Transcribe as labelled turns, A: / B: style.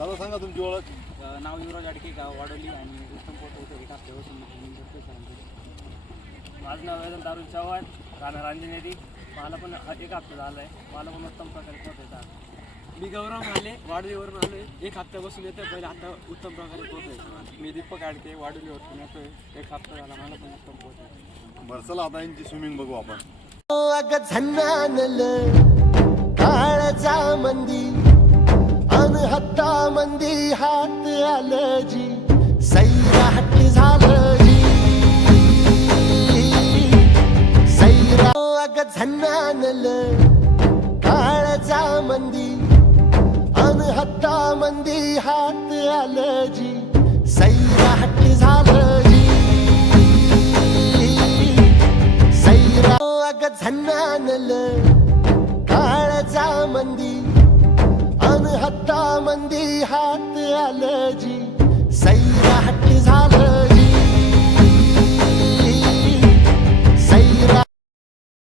A: दादा सांगा तुमची ओळख.
B: नाव युवराज अडके गाव वाडोली आणि उत्तम पोट होतं एक हप्त्यापासून मी बघतोय सरांकडे
C: माझं नाव वेदन दारुण चव्हाण राहणार अंजनेरी. मला पण एक हप्ता झाला आहे मला पण उत्तम प्रकारे पोहोचायचा
B: मी गौरव माले वाडोलीवरून आलोय. एक हप्त्यापासून येतोय. पहिले आता उत्तम प्रकारे पोहोचायचं मी दीपक आडके वाडोलीवरून येतोय. एक हप्ता झाला मला पण उत्तम पोहोचायचं
A: बरं चला आता यांची स्विमिंग बघू आपण.
D: अग झन्नानल काळजा मंदी. आता हत्ता मंदी हात आलं जी सैराट झालं जी सैरा अग झन्नानल काळचा मंदी अन हत्ता मंदी हात आलं जी सैराट झालं जी सैरा अग झन्नानल काळचा मंदी मंदी हात आलं जी. सैराट